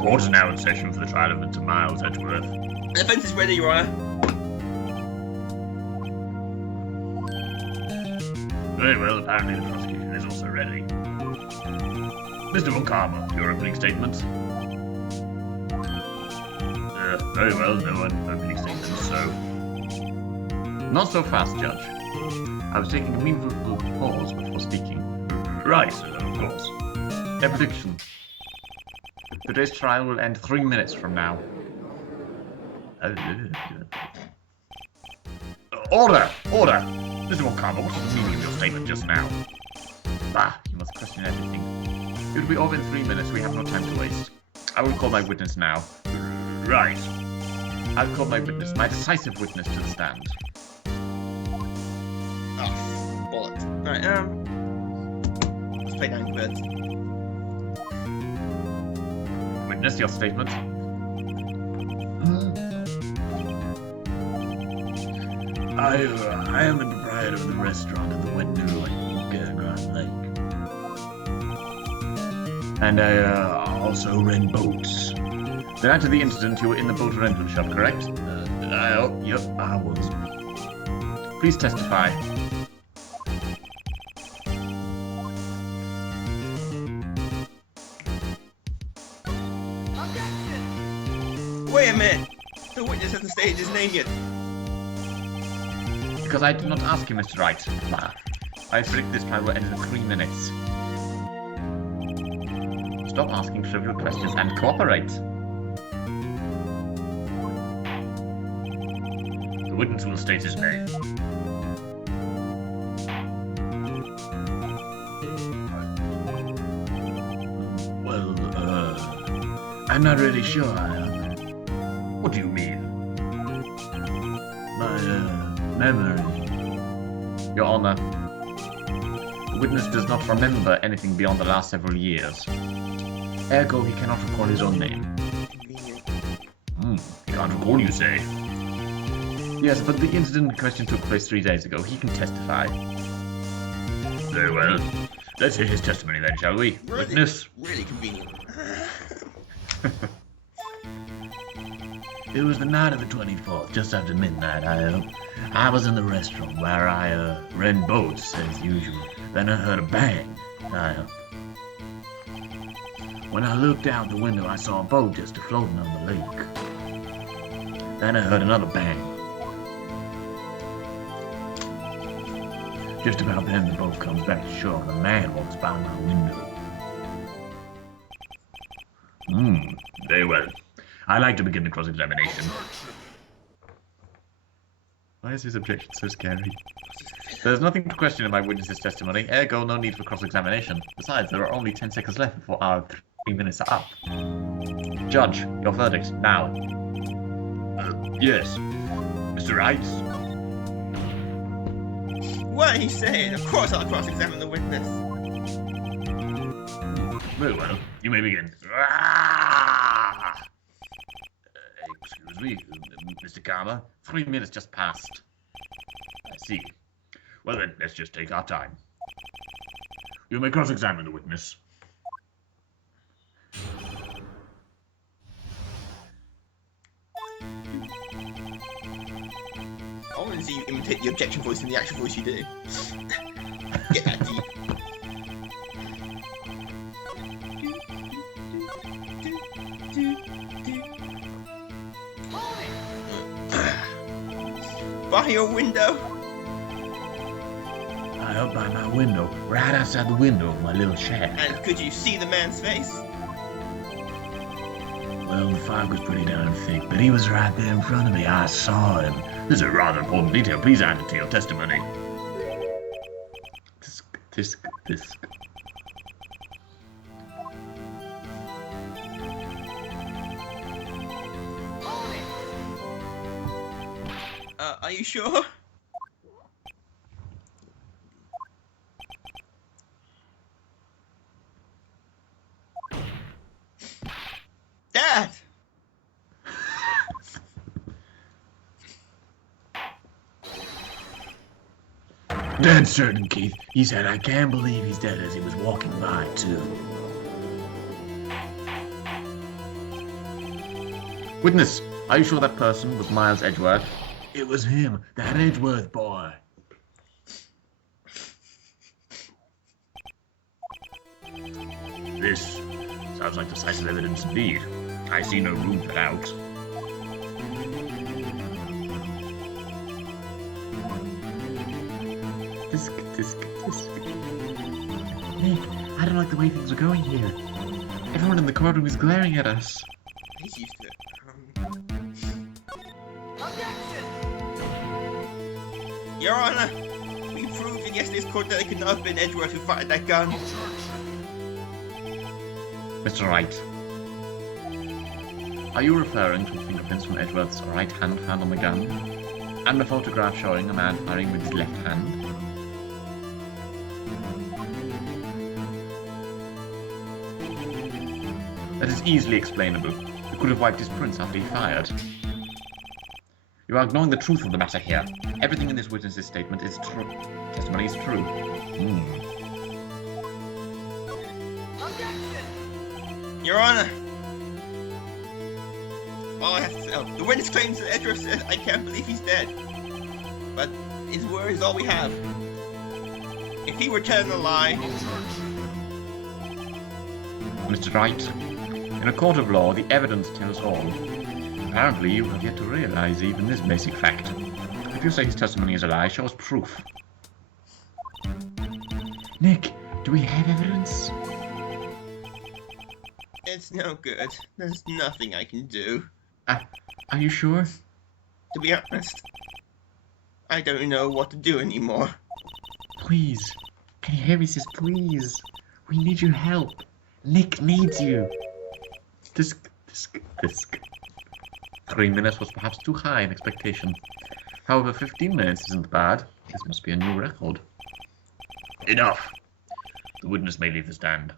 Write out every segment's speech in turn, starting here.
Court is now in session for the trial of Mr. Miles Edgeworth. The defence is ready, Your Honour. Very well, apparently the prosecution is also ready. Mr. Von Karma, your opening statement. Very well, no opening statement, so... Not so fast, Judge. I was taking a meaningful pause before speaking. Right, of course. A prediction. Today's trial will end 3 minutes from now. Order! Order! Mr. Von Karma, what is the meaning of your statement just now? Bah, you must question everything. It will be over in 3 minutes. We have no time to waste. I will call my witness now. Right. I'll call my witness, my decisive witness, to the stand. Oh, bollocks. Right, let's play down birds. Witness, your statement. I am the proprietor of the restaurant at the Windmill at Grand Lake. And I also rent boats. The night of the incident, you were in the boat rental shop, correct? Yep, I was. Please testify. Wait a minute! The witness hasn't stated his name yet. Because I did not ask you, Mr. Wright. I predict this trial will end in 3 minutes. Stop asking trivial questions and cooperate. The witness will state his name. Well, I'm not really sure. What do you mean? My, memory. Your Honor, the witness does not remember anything beyond the last several years. Ergo, he cannot recall his own name. He can't recall, you say? Yes, but the incident in question took place 3 days ago. He can testify. Very well. Let's hear his testimony then, shall we? Really, Witness? Really convenient. It was the night of the 24th, just after midnight. I was in the restaurant where I rent boats as usual. Then I heard a bang. When I looked out the window, I saw a boat just floating on the lake. Then I heard another bang. Just about then, the boat comes back to shore and a man walks by my window. Very well. I like to begin the cross-examination. Why is his objection so scary? There's nothing to question in my witness's testimony, ergo no need for cross-examination. Besides, there are only 10 seconds left before our 3 minutes are up. Judge, your verdict, now. Yes. Mr. Wright? What are you saying? Of course I'll cross-examine the witness. Very well. You may begin. Excuse me, Mr. Karma. 3 minutes just passed. I see. Well then, let's just take our time. You may cross-examine the witness. I want to see you imitate the objection voice in the actual voice you do. Get that deep. By your window? I up by my window, right outside the window of my little shack. And could you see the man's face? Well, the fog was pretty darn thick, but he was right there in front of me. I saw him. This is a rather important detail. Please add it to your testimony. Tisk. Are you sure? Dad! Dead certain, Keith. He said, I can't believe he's dead as he was walking by, too. Witness, are you sure that person was Miles Edgeworth? It was him, that Edgeworth boy. This sounds like decisive evidence indeed. I see no room for doubt. Disc. Nick, I don't like the way things are going here. Everyone in the courtroom is glaring at us. He's used to it. Your Honor, we proved in yesterday's court that it could not have been Edgeworth who fired that gun. Mr. Wright, are you referring to fingerprints from Edgeworth's right hand found on the gun, and a photograph showing a man firing with his left hand? That is easily explainable. He could have wiped his prints after he fired. You are ignoring the truth of the matter here. Everything in this witness's statement is true. Testimony is true. Your Honor, all I have to say, the witness claims that Edgeworth said, I can't believe he's dead. But his word is all we have. If he were telling a lie... Mr. Wright, in a court of law, the evidence tells all. Apparently, you have yet to realize even this basic fact. If you say his testimony is a lie, show us proof. Nick, do we have evidence? It's no good. There's nothing I can do. Are you sure? To be honest, I don't know what to do anymore. Please. Can you hear me, sis? Please. We need your help. Nick needs you. Disc. 3 minutes was perhaps too high an expectation. However, 15 minutes isn't bad. This must be a new record. Enough! The witness may leave the stand.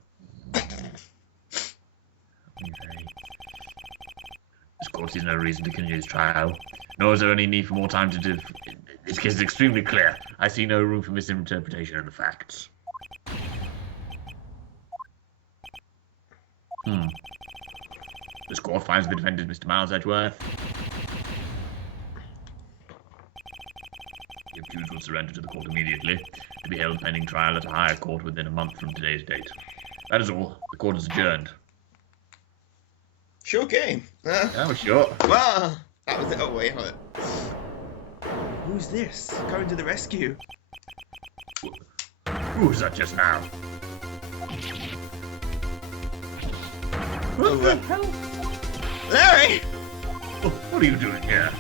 This court sees no reason to continue this trial, nor is there any need for more time to do. This case is extremely clear. I see no room for misinterpretation of the facts. This court finds the defendant, Mr. Miles Edgeworth. The accused will surrender to the court immediately, to be held pending trial at a higher court within a month from today's date. That is all. The court is adjourned. Sure game. Oh, sure. Well, that was it. Oh, wait, hold it. Who's this? Coming to the rescue. Who was that just now? What the hell? Larry! Oh, what are you doing here?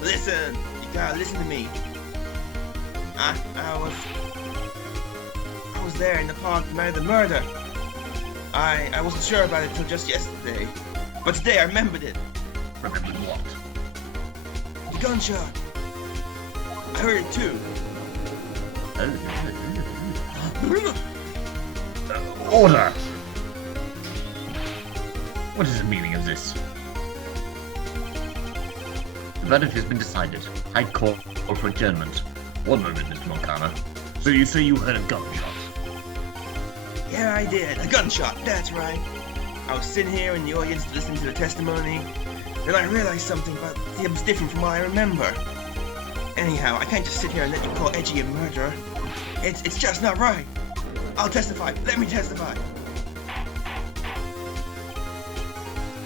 Listen, you gotta listen to me. I was there in the park the night of the murder. I wasn't sure about it until just yesterday. But today I remembered it. Remembered what? The gunshot. I heard it too. Order! What is the meaning of this? The verdict has been decided. I call for adjournment. 1 moment, Mr. Moncana. So you say you heard a gunshot? Yeah, I did. A gunshot, that's right. I was sitting here in the audience listening to the testimony. Then I realized something, but it was different from what I remember. Anyhow, I can't just sit here and let you call Edgy a murderer. It's just not right. I'll testify. Let me testify.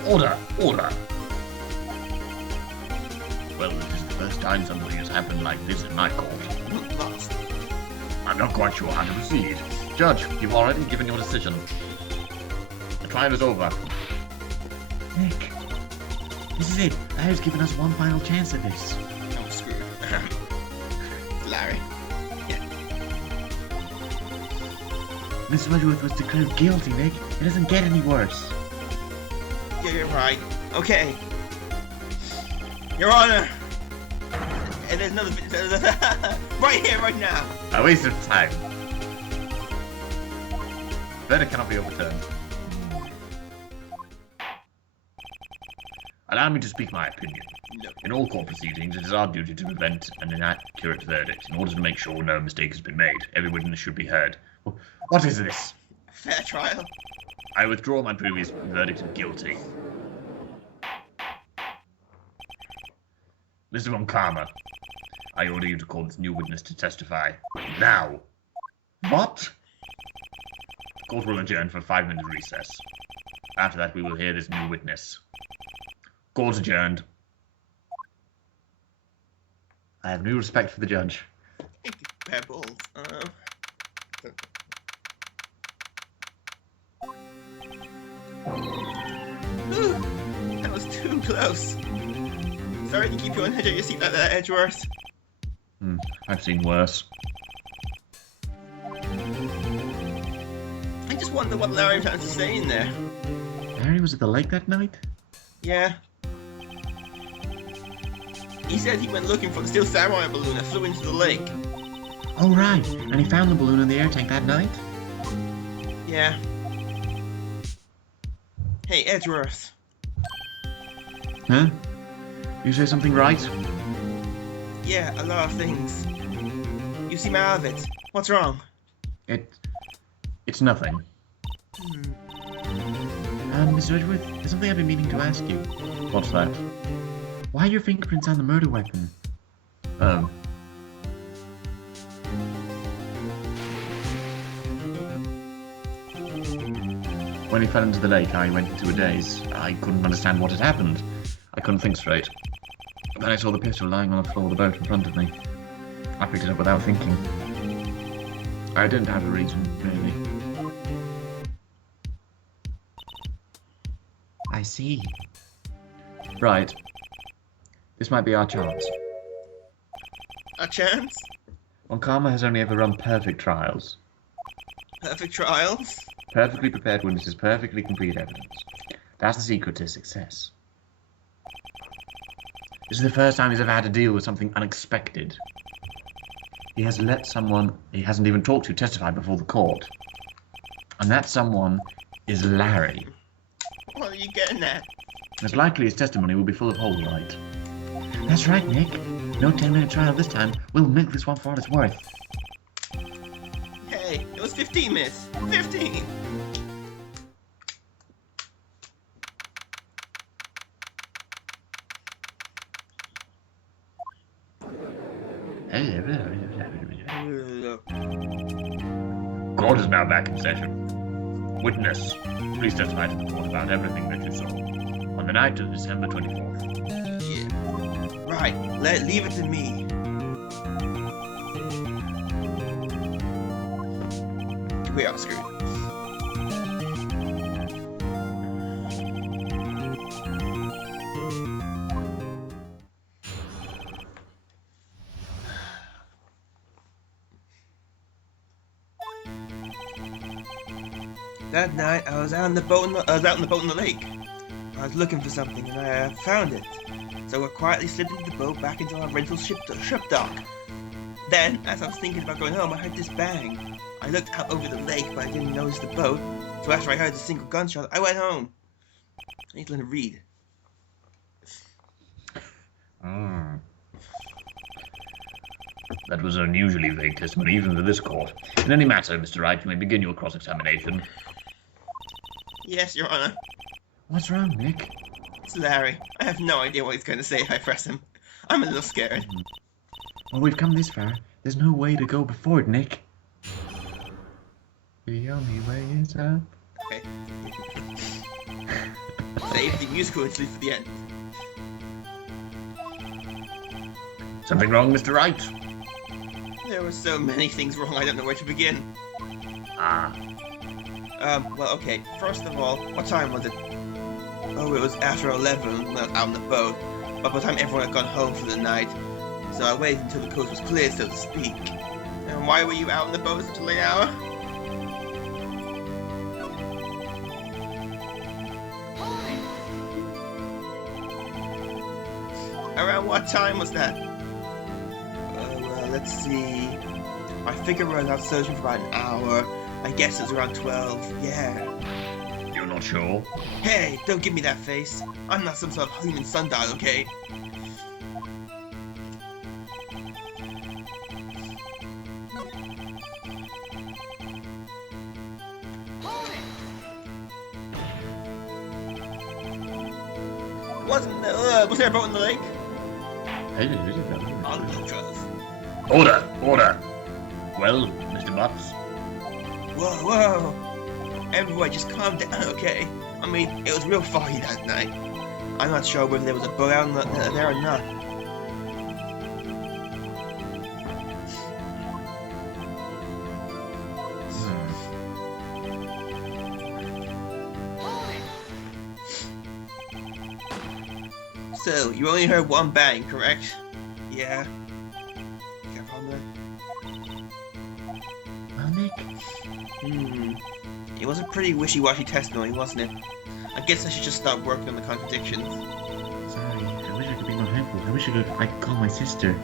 Order! Order! Well, this is the first time something has happened like this in my court. Lost. I'm not quite sure how to proceed. Judge, you've already given your decision. The trial is over. Nick, this is it. Larry's given us one final chance at this. I'm screwed. Larry. Yeah. Mr. Edgeworth was declared guilty, Nick. It doesn't get any worse. Yeah, you're right. Okay. Your Honor. And there's another right here, right now. A waste of time. Verdict cannot be overturned. Allow me to speak my opinion. No. In all court proceedings, it is our duty to prevent an inaccurate verdict. In order to make sure no mistake has been made, every witness should be heard. What is this? A fair trial? I withdraw my previous verdict of guilty. Mr. Von Karma, I order you to call this new witness to testify. Now! What? The court will adjourn for a 5-minute recess. After that, we will hear this new witness. Court adjourned. I have new respect for the judge. Pebbles. Ooh, that was too close. Sorry to keep you on edge of your seat like that, Edgeworth. I've seen worse. I just wonder what Larry plans to say in there. Larry was at the lake that night? Yeah. He said he went looking for the steel samurai balloon that flew into the lake. Oh, right. And he found the balloon in the air tank that night? Yeah. Hey, Edgeworth. Huh? You say something right? Yeah, a lot of things. You seem out of it. What's wrong? It's nothing. Mr. Edgeworth, there's something I've been meaning to ask you. What's that? Why are your fingerprints on the murder weapon? Oh. When he fell into the lake, I went into a daze. I couldn't understand what had happened. I couldn't think straight. Then I saw the pistol lying on the floor of the boat in front of me. I picked it up without thinking. I didn't have a reason, really. I see. Right. This might be our chance. A chance? Von Karma has only ever run perfect trials. Perfect trials? Perfectly prepared witnesses, perfectly complete evidence. That's the secret to success. This is the first time he's ever had to deal with something unexpected. He has let someone he hasn't even talked to testify before the court. And that someone is Larry. What are you getting at? It's likely his testimony will be full of holes, right? That's right, Nick. No 10-minute trial this time. We'll milk this one for all it's worth. Hey, it was 15 minutes. 15! Court is now back in session. Witness, please testify to the court about everything that you saw on the night of December 24th. Yeah. Right, leave it to me. We are screwed. That night, I was out in the boat in the lake. I was looking for something, and I found it. So I quietly slipped into the boat back into our rental ship dock. Then, as I was thinking about going home, I heard this bang. I looked out over the lake, but I didn't notice the boat. So after I heard the single gunshot, I went home. I need to learn to read. That was unusually vague testimony, even for this court. In any matter, Mr. Wright, you may begin your cross-examination. Yes, Your Honor. What's wrong, Nick? It's Larry. I have no idea what he's going to say if I press him. I'm a little scared. Well, we've come this far. There's no way to go before it, Nick. The only way is up. Okay. Save the musical interlude for the end. Something wrong, Mr. Wright? There were so many things wrong, I don't know where to begin. Well, okay. First of all, what time was it? Oh, it was after 11 when I was out on the boat. But by the time everyone had gone home for the night, so I waited until the coast was clear, so to speak. And why were you out on the boat at such a late hour? Around what time was that? Well, let's see. I figured I was out searching for about an hour. I guess it was around 12. Yeah. You're not sure? Hey, don't give me that face. I'm not some sort of human sundial, okay? Wasn't there a boat in the lake? Alcatraz. Order! Well, Mr. Butz? Whoa! Everyone just calm down, okay? I mean, it was real foggy that night. I'm not sure whether there was a boat out there or not. So, you only heard one bang, correct? Yeah. Got a problem Well, Nick? there? It was a pretty wishy-washy testimony, wasn't it? I guess I should just start working on the contradictions. Sorry, I wish I could be more helpful. I wish I could call my sister.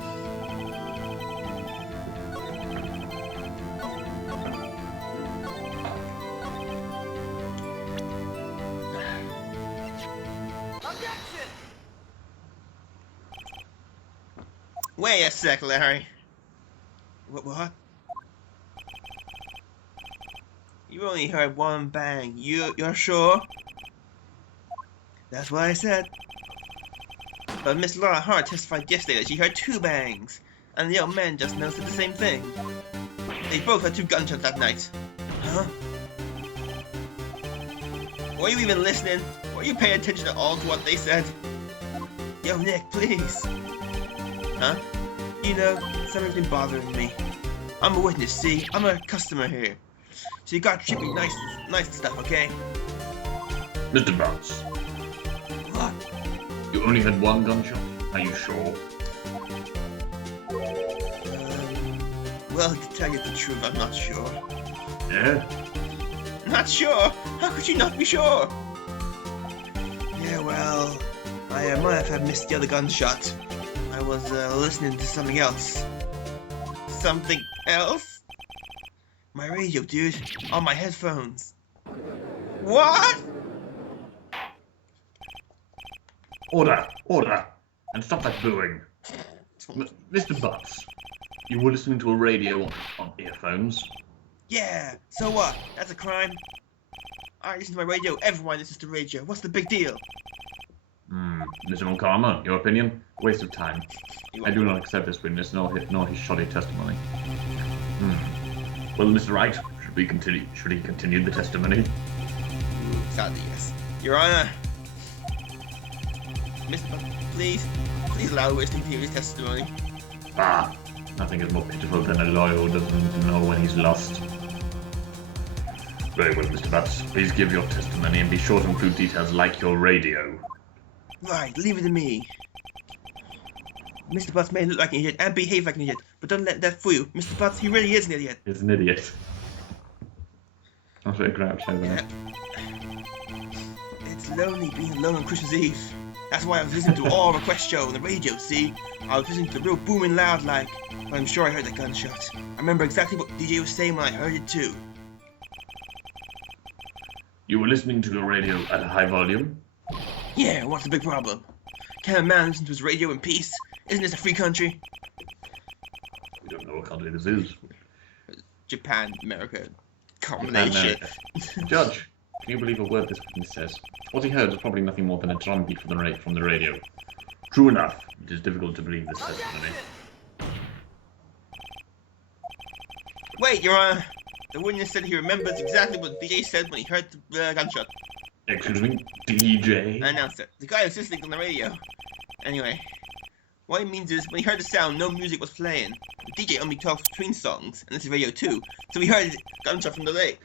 Wait a sec, Larry. What? You only heard one bang. You're sure? That's what I said. But Miss Laura Hart testified yesterday that she heard 2 bangs, and the old man just noticed the same thing. They both had 2 gunshots that night. Huh? Were you even listening? Were you paying attention at all to what they said? Yo, Nick, please. Huh? You know, something's been bothering me. I'm a witness, see? I'm a customer here. So you gotta treat me nice and stuff, okay? Mr. Butz, What? you only had 1 gunshot? Are you sure? Well, to tell you the truth, I'm not sure. Yeah? Not sure? How could you not be sure? Yeah, well, I might have missed the other gunshot. I was listening to something else. Something else? My radio, dude. On my headphones. What? Order! And stop that booing. Mr. Butz, you were listening to a radio on earphones? Yeah, so what? That's a crime? I listen to my radio, everyone listens to radio. What's the big deal? Mr. Moncalma, your opinion? Waste of time. I do not accept this witness, nor his shoddy testimony. Well, Mr. Wright, should he continue the testimony? Sadly, yes. Your Honor. Mr. Butz, please allow the witness to continue his testimony. Nothing is more pitiful than a lawyer who doesn't know when he's lost. Very well, Mr. Butz. Please give your testimony and be sure to include details like your radio. Right, leave it to me. Mr. Butz may look like an idiot and behave like an idiot, but don't let that fool you. Mr. Butz, he really is an idiot. He's an idiot. Not a grouch over there. It's lonely being alone on Christmas Eve. That's why I was listening to all request show on the radio, see? I was listening to the real booming loud like, but I'm sure I heard that gunshot. I remember exactly what DJ was saying when I heard it too. You were listening to your radio at a high volume? Yeah, what's the big problem? Can a man listen to his radio in peace? Isn't this a free country? We don't know what country this is. Japan, America, combination. Judge, can you believe a word this witness says? What he heard was probably nothing more than a drumbeat from the radio. True enough, it is difficult to believe this testimony. Wait, Your Honor. The witness said he remembers exactly what DJ said when he heard the gunshot. Excuse me, DJ? I announced it. The guy was listening on the radio. Anyway, what he means is, when he heard the sound, no music was playing. The DJ only talks between songs, and this is radio too, so he heard the gunshot from the lake.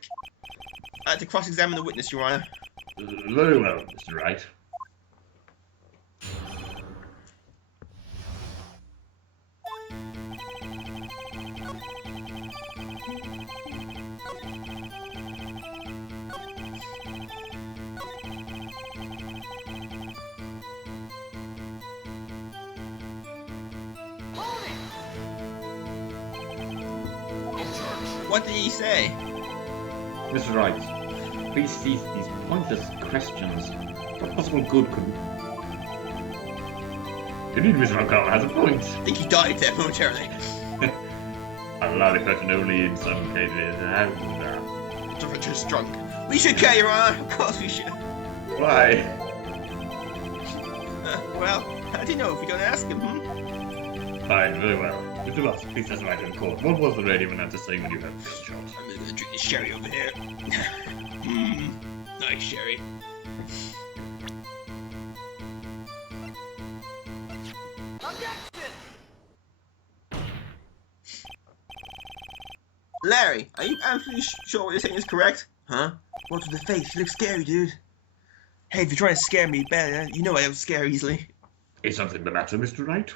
I had to cross-examine the witness, Your Honor. Very well, Mr. Wright. What did he say? Mr. Wright, please cease these pointless questions. What possible good could... Indeed, Mr. Moncalma has a point. I think he died there momentarily. Allow the question only in some cases. You're just drunk. We should care, Your Honor. Of course we should. Why? Well, how do you know if we don't ask him, Fine, very well. Mr. Butz, please testify to the court. What was the radio announcer saying when you heard the shot? I'm gonna drink this sherry over here. Nice sherry. Larry, are you absolutely sure what you're saying is correct? Huh? What's with the face? You look scary, dude. Hey, if you're trying to scare me, better. You know I don't scare easily. Is something the matter, Mr. Wright?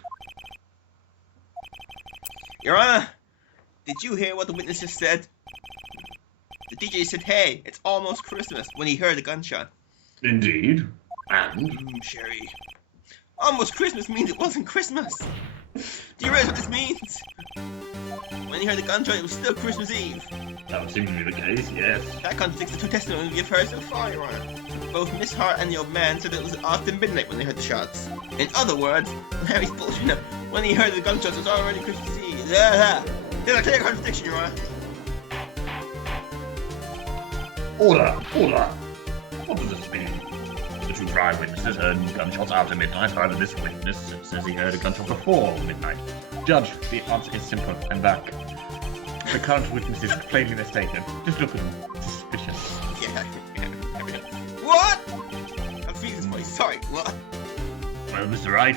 Your Honor, did you hear what the witness just said? The DJ said, hey, it's almost Christmas, when he heard a gunshot. Indeed. And? Sherry. Almost Christmas means it wasn't Christmas. Do you realize what this means? When he heard the gunshot, it was still Christmas Eve. That would seem to be the case, yes. That contradicts the two testimonies we've heard so far, Your Honor. Both Miss Hart and the old man said it was after midnight when they heard the shots. In other words, Larry's bullshit. No, when he heard the gunshots, it was already Christmas Eve. There's a clear contradiction, Your Honor. Order! Order! What does this mean? The two trial witnesses heard gunshots after midnight, however this witness says he heard a gunshot before midnight. Judge, the answer is simple and back. The current witness is plainly mistaken. Just look at him. Suspicious. Yeah. What? I'm feeling this way. Sorry, what? Well, Mr. Wright,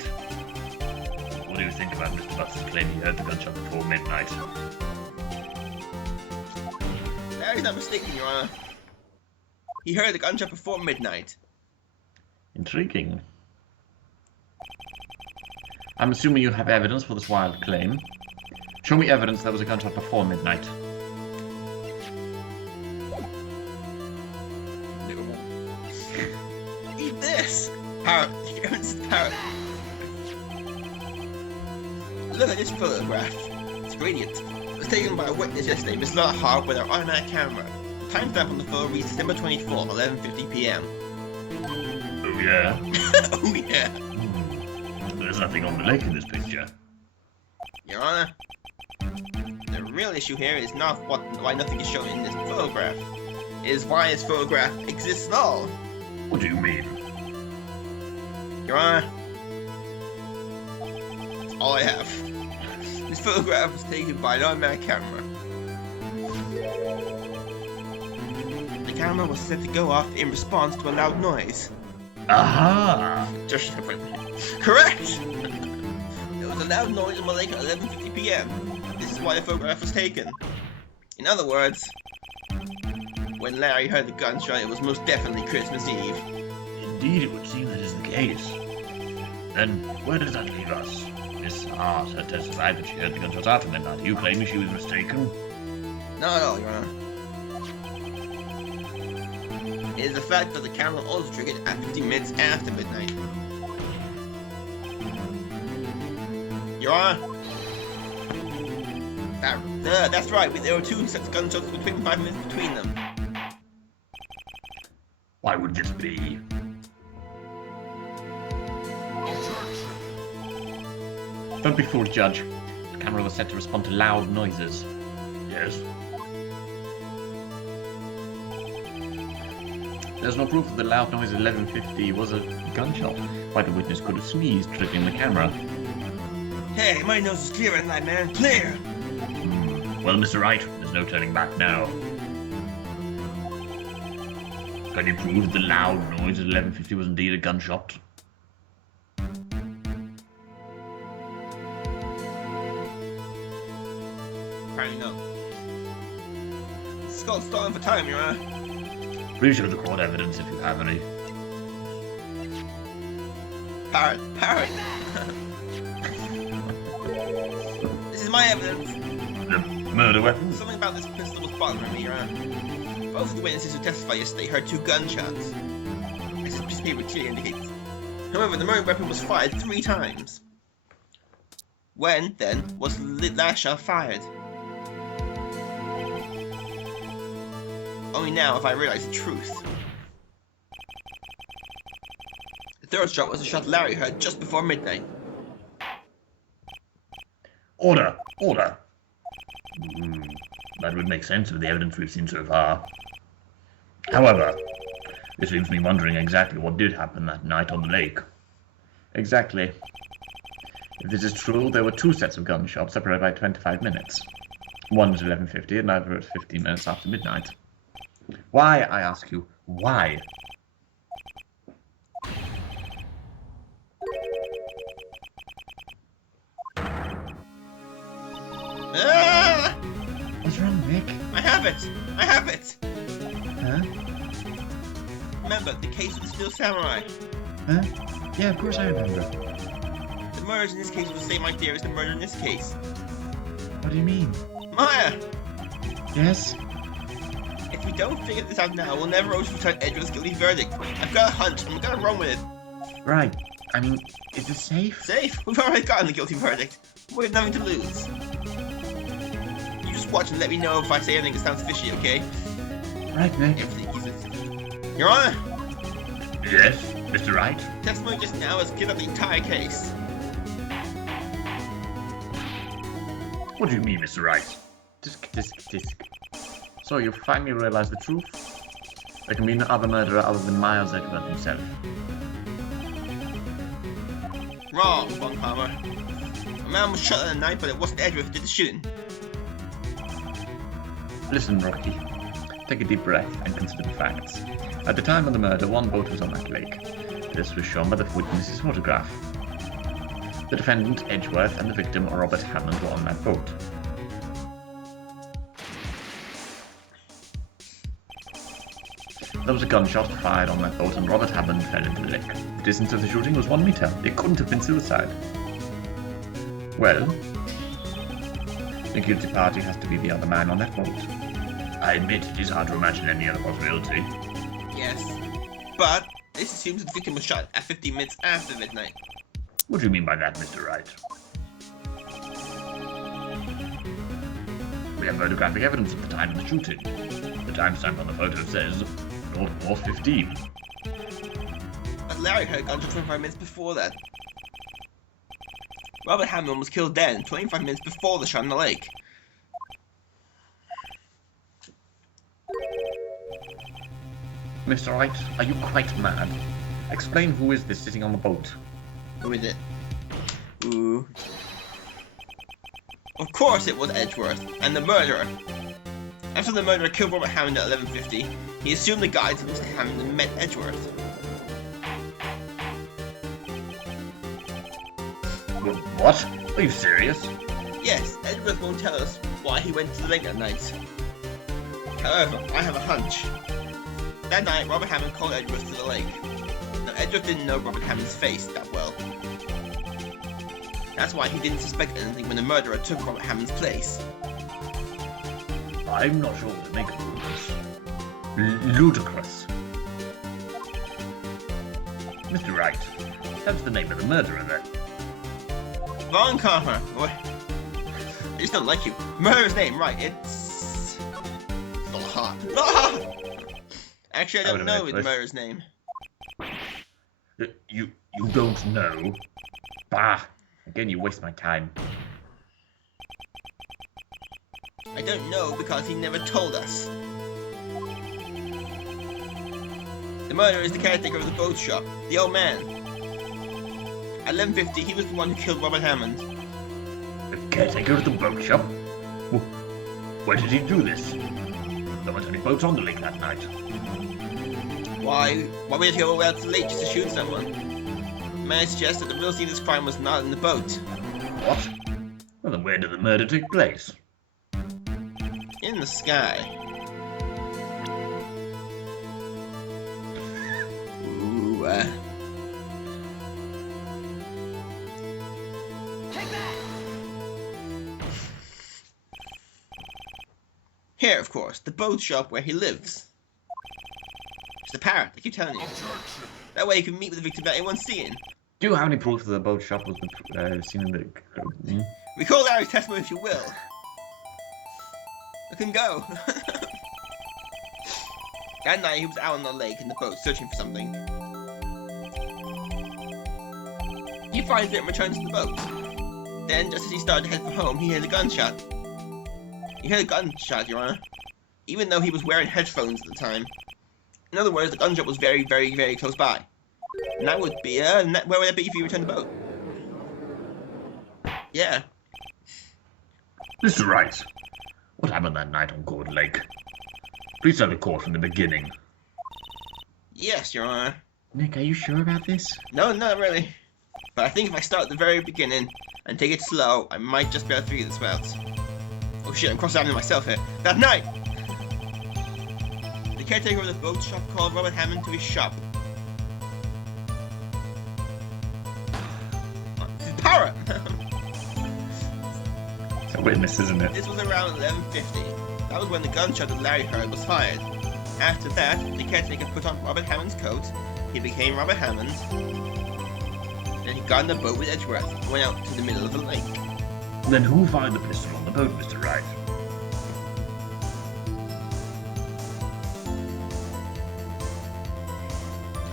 what do you think about Mr. Butz's claim he heard the gunshot before midnight? Larry's not mistaken, Your Honor. He heard the gunshot before midnight. Intriguing. I'm assuming you have evidence for this wild claim. Show me evidence there was a gunshot before midnight. Eat this! Parrot. Evidence is parrot. Look at this photograph. It's radiant. It was taken by a witness yesterday, Miss Hart, with our automatic camera. The timestamp on the photo reads December 24, 11:50 p.m. Oh yeah? Oh yeah. There's nothing on the lake in this picture. Your Honor, the real issue here is not why nothing is shown in this photograph. It is why this photograph exists at all. What do you mean? Your Honor, that's all I have. This photograph was taken by an automatic camera. The camera was set to go off in response to a loud noise. Aha! Just correct! There was a loud noise in the lake at 11:50 p.m. This is why the photograph was taken. In other words, when Larry heard the gunshot, it was most definitely Christmas Eve. Indeed, it would seem that is the case. Then, where does that leave us? Miss Hart had testified that she heard the gunshots after midnight. Are you claiming she was mistaken? Not at all, Your Honor. It is the fact that the camera also triggered at 15 minutes after midnight. Your Honor. That's right, there were two sets of gunshots between 5 minutes between them. Why would this be? Don't be fooled, Judge. The camera was set to respond to loud noises. Yes. There's no proof that the loud noise at 11:50 was a gunshot. Why the witness could have sneezed, triggering the camera. Hey, my nose is clear at night, man. Clear! Well, Mr. Wright, there's no turning back now. Can you prove the loud noise at 11:50 was indeed a gunshot? Apparently not. This is called stalling for time, Your Honor. Please show the court evidence if you have any. Parrot. This is my evidence. The murder weapon? Something about this pistol was bothering me, Your Honor. Both of the witnesses who testified yesterday heard two gunshots. As this piece of paper clearly indicates. However, the murder weapon was fired 3 times. When, then, was the last shot fired? Only now have I realized the truth. The third shot was a shot Larry heard just before midnight. Order! Order! That would make sense with the evidence we've seen so far. However, this leaves me wondering exactly what did happen that night on the lake. Exactly. If this is true, there were 2 sets of gun shops separated by 25 minutes. One at 11:50 and another at 15 minutes after midnight. Why, I ask you, why? Ah! What's wrong, Nick? I have it! I have it! Huh? Remember, the case of the Steel Samurai. Huh? Yeah, of course I remember. The murders in this case were the same idea as the murder in this case. What do you mean? Maya! Yes? If we don't figure this out now, we'll never overturn Edward's guilty verdict. I've got a hunch, and I'm gonna run with it. Right. I mean, is it safe? Safe? We've already gotten the guilty verdict. We have nothing to lose. You just watch and let me know if I say anything that sounds fishy, okay? Right, Nick. Everything is... Your Honor! Yes, Mr. Wright? Testimony just now has cleared up the entire case. What do you mean, Mr. Wright? Disc. So you finally realize the truth? There can be no other murderer other than Miles Edgeworth himself. Wrong, Von Palmer. A man was shot in the night, but it wasn't Edward who did the shooting. Listen, Rocky. Take a deep breath and consider the facts. At the time of the murder, one boat was on that lake. This was shown by the witness's photograph. The defendant, Edgeworth, and the victim, Robert Hammond, were on that boat. There was a gunshot fired on that boat and Robert Hammond fell into the lake. The distance of the shooting was 1 meter. It couldn't have been suicide. Well, the guilty party has to be the other man on that boat. I admit it is hard to imagine any other possibility. Yes. But this assumes that the victim was shot at 15 minutes after midnight. What do you mean by that, Mr. Wright? We have photographic evidence of the time of the shooting. The timestamp on the photo says 04:15. But Larry heard a gunshot 25 minutes before that. Robert Hammond was killed then, 25 minutes before the shot in the lake. Mr. Wright, are you quite mad? Explain who is this sitting on the boat? Who is it? Ooh. Of course it was Edgeworth, and the murderer. After the murderer killed Robert Hammond at 11:50, he assumed the guise of Mr. Hammond and met Edgeworth. What? Are you serious? Yes, Edgeworth won't tell us why he went to the lake that night. However, I have a hunch. That night, Robert Hammond called Edgeworth to the lake. Now, Edgeworth didn't know Robert Hammond's face that well. That's why he didn't suspect anything when the murderer took Robert Hammond's place. I'm not sure what to make of this. Ludicrous. Mr. Wright, that's the name of the murderer then. Von Palmer. What? I just don't like you. Murderer's name, right? It's not hot. Actually, I don't know the murderer's name. You don't know? Bah! Again, you waste my time. I don't know because he never told us. The murderer is the caretaker of the boat shop, the old man. At 11:50, he was the one who killed Robert Hammond. The caretaker of the boat shop? Where did he do this? There weren't any boats on the lake that night. Why would he go out to the lake just to shoot someone? May I suggest that the real scene of this crime was not in the boat? What? Well, then where did the murder take place? In the sky. Ooh, Take that! Here, of course, the boat shop where he lives. It's the parrot, I keep telling you. That way you can meet with the victim without anyone seeing. Do you have any proof that the boat shop was seen in the... Recall Larry's testimony if you will. I can go. That night he was out on the lake in the boat searching for something. He finds it and returns to the boat. Then, just as he started to head for home, he heard a gunshot. He heard a gunshot, Your Honor, even though he was wearing headphones at the time. In other words, the gunshot was very, very, very close by. And that would be, where would that be if you returned the boat? Yeah. Mr. Wright, what happened that night on Gourd Lake? Please tell the court from the beginning. Yes, Your Honor. Nick, are you sure about this? No, not really. But I think if I start at the very beginning and take it slow, I might just be able to figure this out. Oh shit, I'm cross-examining myself here. That night! The caretaker of the boat shop called Robert Hammond to his shop. This is Parrot! It's a witness, isn't it? This was around 11:50. That was when the gunshot that Larry heard was fired. After that, the caretaker put on Robert Hammond's coat. He became Robert Hammond. Then he got in the boat with Edgeworth and went out to the middle of the lake. Then who fired the pistol on the boat, Mr. Wright?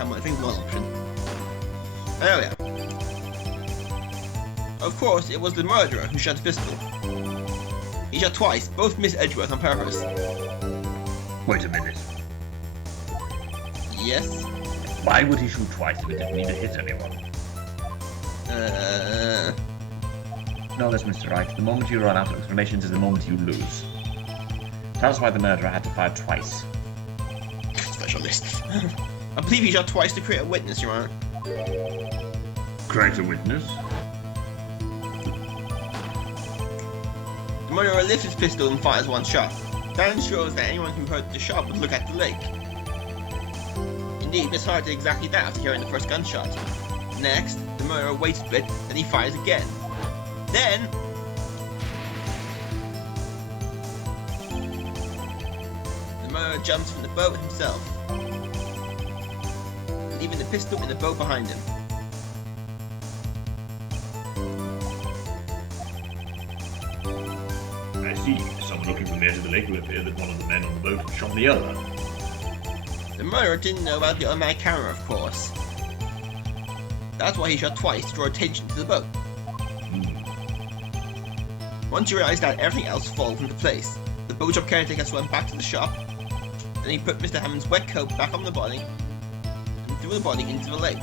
I think one option. Oh yeah. Of course, it was the murderer who shot the pistol. He shot twice, both missed Edgeworth on purpose. Wait a minute. Yes? Why would he shoot twice if it didn't mean to hit anyone? No, that's Mr. Wright. The moment you run out of explanations is the moment you lose. Tell us why the murderer had to fire twice. Specialist. I believe he shot twice to create a witness, Your Honor. Create a witness? The murderer lifts his pistol and fires one shot. That ensures that anyone who heard the shot would look at the lake. Indeed, Miss Hart did exactly that after hearing the first gunshot. Next, the murderer waits a bit, then he fires again. Then... the murderer jumps from the boat himself, leaving the pistol in the boat behind him. I see. Someone looking from there to the lake will appear that one of the men on the boat shot the other. The murderer didn't know about the automatic camera, of course. That's why he shot twice to draw attention to the boat. Once he realized that, everything else falls into place. The boat shop caretaker swam back to the shop, then he put Mr. Hammond's wet coat back on the body, and threw the body into the lake.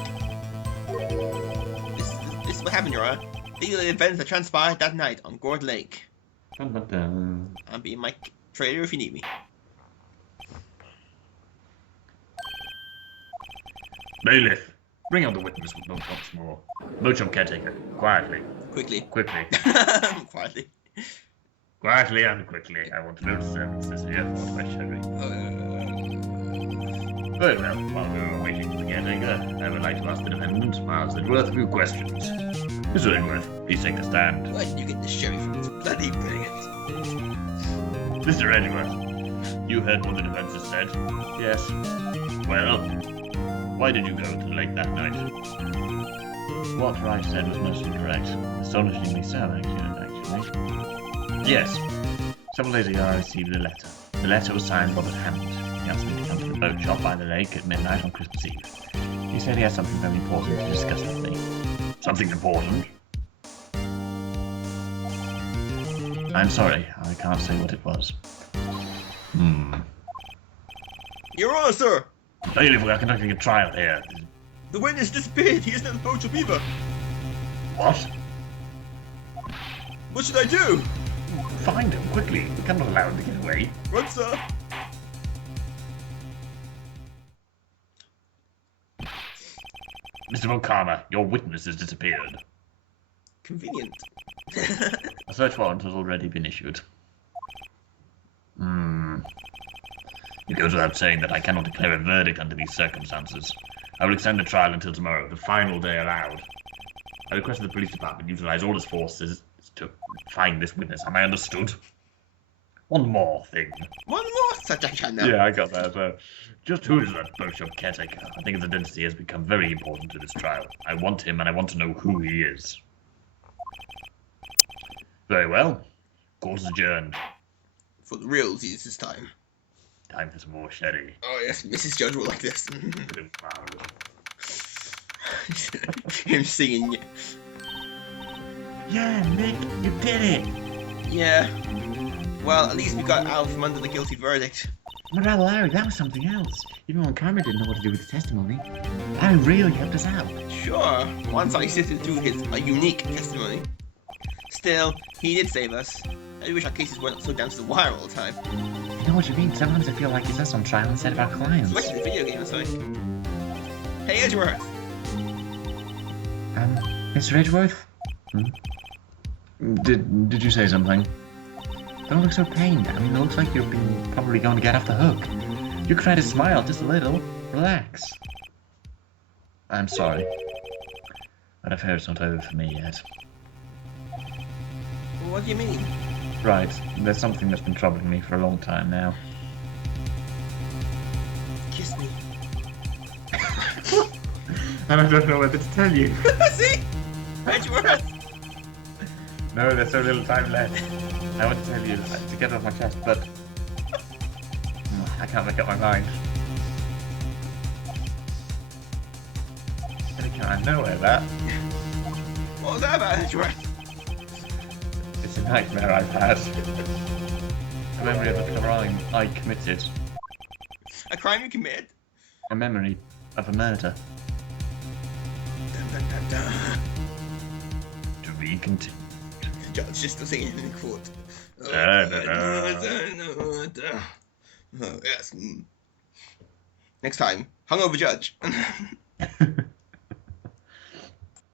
This is what happened, Your Honor. These are the events that transpired that night on Gourd Lake. Dun, dun, dun. I'm being my trader if you need me. Bailiff, bring out the witness once more. Boat shop caretaker, quietly. Quickly. Quickly. Quietly. Quietly and quickly. I want to know the services here for my sherry. Very well, while we were waiting for the caretaker, I would like to ask the defendant, Miles Edgeworth, a few questions. Mr. Edgeworth, please take a stand. Where did you get this sherry from? It's bloody brilliant. Mr. Edgeworth, you heard what the defense has said? Yes. Well, why did you go to the lake that night? What Wright said was mostly correct. Astonishingly so, actually. Yes. Several days ago, I received a letter. The letter was signed Robert Hammond. He asked me to come to the boat shop by the lake at midnight on Christmas Eve. He said he had something very important to discuss with me. Something important? I'm sorry, I can't say what it was. Your Honor, sir! Bailiff, we are conducting a trial here. The witness disappeared. He isn't at the boat shop either. What? What should I do? Find him, quickly. We cannot allow him to get away. Run, sir. Mr. O'Connor, your witness has disappeared. Convenient. A search warrant has already been issued. It goes without saying that I cannot declare a verdict under these circumstances. I will extend the trial until tomorrow, the final day allowed. I request that the police department utilize all its forces to find this witness. Am I understood? One more thing. One more suggestion now. Yeah, I got that as well. Just who is that boat shop caretaker? I think his identity has become very important to this trial. I want him, and I want to know who he is. Very well. Court is adjourned. For the realsies this time. Time for some more sherry. Oh yes, Mrs. Judge will like this. Him singing. Yeah, Nick, you did it! Yeah. Well, at least we got out from under the guilty verdict. Morale Larry, that was something else. Even when Karma didn't know what to do with the testimony, Larry really helped us out. Sure, once I sifted through his unique testimony. Still, he did save us. I wish our cases weren't so down to the wire all the time. I know what you mean. Sometimes I feel like it's us on trial instead of our clients. Especially the video game side. Hey, Edgeworth! Mr. Edgeworth? Did you say something? Don't look so pained. I mean, it looks like you're probably going to get off the hook. You could try to smile just a little. Relax. I'm sorry. But affair's not over for me yet. What do you mean? Right, there's something that's been troubling me for a long time now. Kiss me. And I don't know whether to tell you. See? Edgeworth! No, there's so little time left. I want to tell you to get it off my chest, but I can't make up my mind. I know where that. What was that about, Edgeworth? It's a nightmare I've had. A memory of a crime I committed. A crime you committed? A memory of a murder. Dun, dun, dun, dun. To be continued. The judge just saying in the court. Oh, yes. Next time, hungover judge.